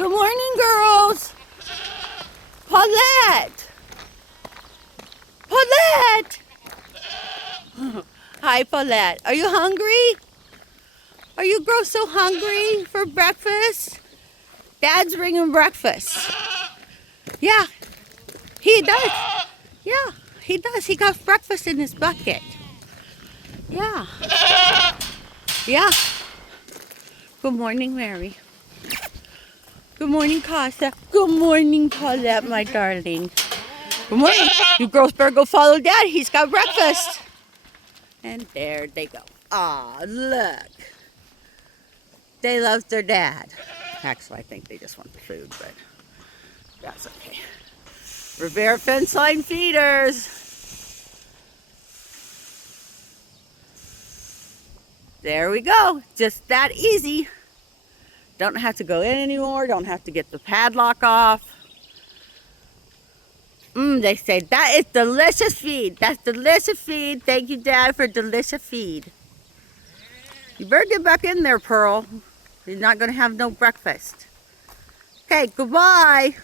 Good morning, girls. Paulette. Paulette. Hi, Paulette. Are you hungry? Are you girls so hungry for breakfast? Dad's bringing breakfast. Yeah, he does. Yeah, he does. He got breakfast in his bucket. Yeah. Yeah. Good morning, Mary. Good morning, Casa. Good morning, Paulette, my darling. Good morning. You girls better go follow Dad. He's got breakfast. And there they go. Aw, look. They love their dad. Actually, I think they just want the food, but that's okay. Rivera fence line feeders. There we go. Just that easy. Don't have to go in anymore. Don't have to get the padlock off. They say, that is delicious feed. That's delicious feed. Thank you, Dad, for delicious feed. You better get back in there, Pearl. You're not going to have no breakfast. Okay, goodbye.